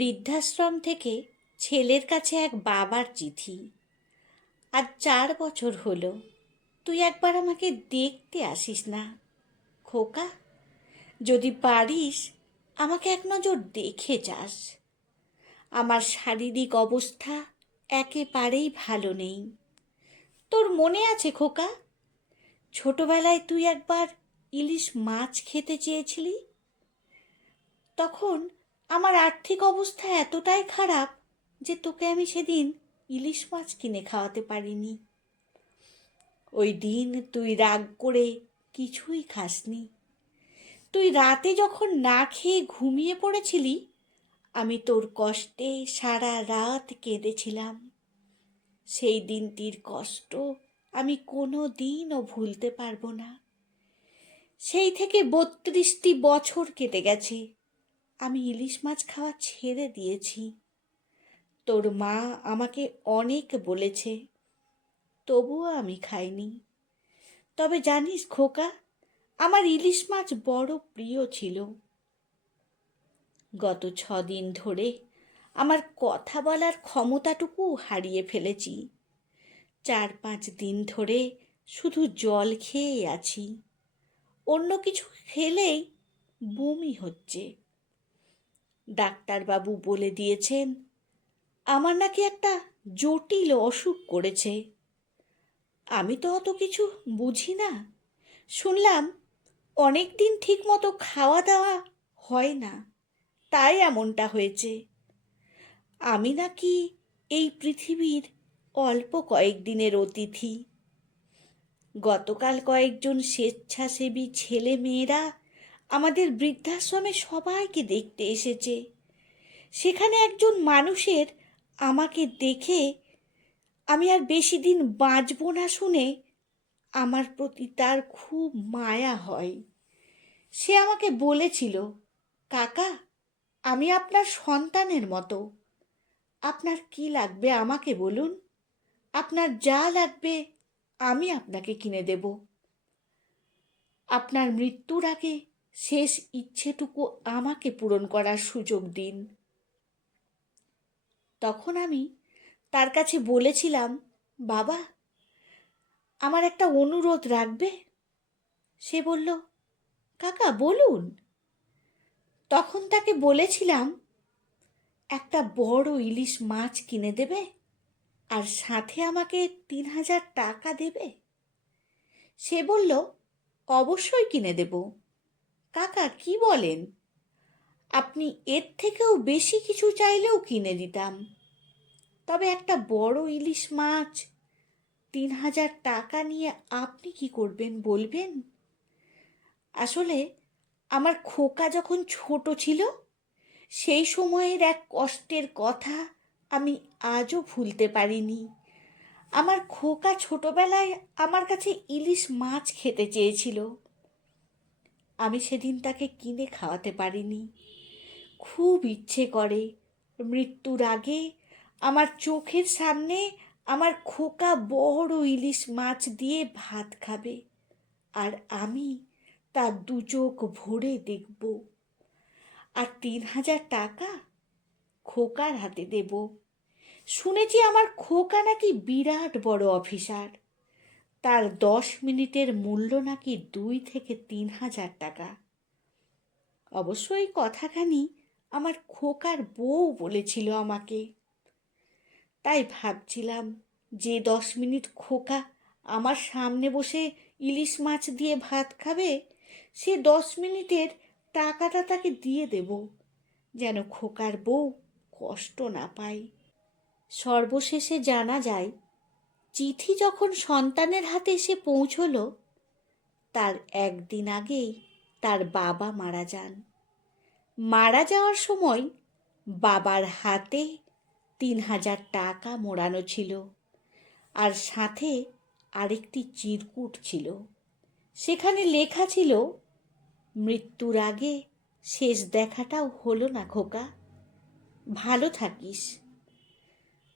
বৃদ্ধাশ্রম থেকে ছেলের কাছে এক বাবার চিঠি। আজ 4 বছর হলো, তুই একবার আমাকে দেখতে আসিস না খোকা? যদি পারিস আমাকে এক নজর দেখে যাস। আমার শারীরিক অবস্থা একেবারেই ভালো নেই। তোর মনে আছে খোকা, ছোটবেলায় তুই একবার ইলিশ মাছ খেতে চেয়েছিলি? তখন আমার আর্থিক অবস্থা এতটাই খারাপ যে তোকে আমি সেদিন ইলিশ মাছ কিনে খাওয়াতে পারিনি। ওই দিন তুই রাগ করে কিছুই খাসনি। তুই রাতে যখন না খেয়ে ঘুমিয়ে পড়েছিলি, আমি তোর কষ্টে সারা রাত কেঁদেছিলাম। সেই দিনটির কষ্ট আমি কোনো দিনও ভুলতে পারবো না। সেই থেকে 32টি বছর কেটে গেছে, আমি ইলিশ মাছ খাওয়া ছেড়ে দিয়েছি। তোর মা আমাকে অনেক বলেছে, তবুও আমি খাইনি। তবে জানিস খোকা, আমার ইলিশ মাছ বড় প্রিয় ছিল। গত 6 দিন ধরে আমার কথা বলার ক্ষমতাটুকু হারিয়ে ফেলেছি। 4-5 দিন ধরে শুধু জল খেয়ে আছি। অন্য কিছু খেলেই বমি হচ্ছে। ডাক্তারবাবু বলে দিয়েছেন আমার নাকি একটা জটিল অসুখ করেছে। আমি তো অত কিছু বুঝি না। শুনলাম অনেক দিন ঠিক মতো খাওয়া দাওয়া হয় না, তাই এমনটা হয়েছে। আমি নাকি এই পৃথিবীর অল্প কয়েকদিনের অতিথি। গতকাল কয়েকজন স্বেচ্ছাসেবী ছেলে মেয়েরা আমাদের বৃদ্ধাশ্রমে সবাইকে দেখতে এসেছে। সেখানে একজন মানুষের আমাকে দেখে আমি আর বেশি দিন বাঁচব না শুনে আমার প্রতি তার খুব মায়া হয়। সে আমাকে বলেছিল, কাকা, আমি আপনার সন্তানের মতো। আপনার কি লাগবে আমাকে বলুন, আপনার যা লাগবে আমি আপনাকে কিনে দেব। আপনার মৃত্যুর আগে শেষ ইচ্ছেটুকু আমাকে পূরণ করার সুযোগ দিন। তখন আমি তার কাছে বলেছিলাম, বাবা, আমার একটা অনুরোধ রাখবে? সে বলল, কাকা বলুন। তখন তাকে বলেছিলাম, একটা বড় ইলিশ মাছ কিনে দেবে আর সাথে আমাকে 3000 টাকা দেবে। সে বলল, অবশ্যই কিনে দেব কাকা, কি বলেন? আপনি এর থেকেও বেশি কিছু চাইলেও কিনে দিতাম, তবে একটা বড় ইলিশ মাছ 3000 টাকা নিয়ে আপনি কি করবেন বলবেন? আসলে আমার খোকা যখন ছোট ছিল, সেই সময়ের এক কষ্টের কথা আমি আজও ভুলতে পারিনি। আমার খোকা ছোটবেলায় আমার কাছে ইলিশ মাছ খেতে চেয়েছিল। আমি সেদিন তাকে কিনে খাওয়াতে পারিনি। খুব ইচ্ছে করে মৃত্যুর আগে আমার চোখের সামনে আমার খোকা বড় ইলিশ মাছ দিয়ে ভাত খাবে, আর আমি তার 2 চোখ ভরে দেখব। আর 3000 টাকা খোকার হাতে দেব। শুনেছি আমার খোকা নাকি বিরাট বড় অফিসার। তার 10 মিনিটের মূল্য নাকি 2 থেকে 3000 টাকা। অবশ্য এই কথাখানি আমার খোকার বউ বলেছিল আমাকে। তাই ভাবছিলাম, যে 10 মিনিট খোকা আমার সামনে বসে ইলিশ মাছ দিয়ে ভাত খাবে, সে 10 মিনিটের টাকাটা তাকে দিয়ে দেব, যেন খোকার বউ কষ্ট না পায়। সর্বশেষে জানা যায়, চিঠি যখন সন্তানের হাতে এসে পৌঁছল, তার একদিন আগেই তার বাবা মারা যান। মারা যাওয়ার সময় বাবার হাতে 3000 টাকা মোড়ানো ছিল, আর সাথে আরেকটি চিরকুট ছিল। সেখানে লেখা ছিল, মৃত্যুর আগে শেষ দেখাটাও হলো না খোকা, ভালো থাকিস,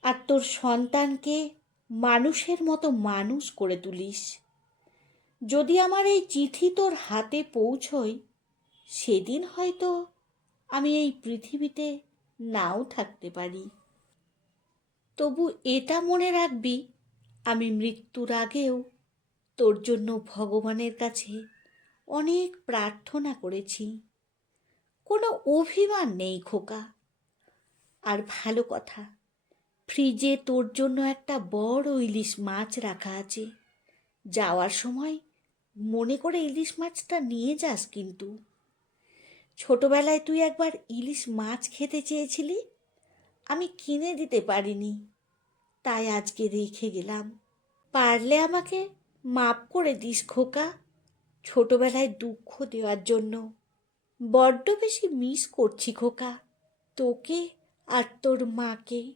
আর তোর সন্তানকে মানুষের মতো মানুষ করে তুলিস। যদি আমার এই চিঠি তোর হাতে পৌঁছয়, সেদিন হয়তো আমি এই পৃথিবীতে নাও থাকতে পারি। তবু এটা মনে রাখবি, আমি মৃত্যুর আগেও তোর জন্য ভগবানের কাছে অনেক প্রার্থনা করেছি। কোনো অভিমান নেই খোকা। আর ভালো কথা, ফ্রিজে তোর জন্য একটা বড় ইলিশ মাছ রাখা আছে। যাওয়ার সময় মনে করে ইলিশ মাছটা নিয়ে যাস কিন্তু। ছোটবেলায় তুই একবার ইলিশ মাছ খেতে চেয়েছিলি, আমি কিনে দিতে পারিনি, তাই আজকে রেখে গেলাম। পারলে আমাকে মাপ করে দিস খোকা, ছোটবেলায় দুঃখ দেওয়ার জন্য। বড্ড বেশি মিস করছি খোকা, তোকে আর তোর মাকে।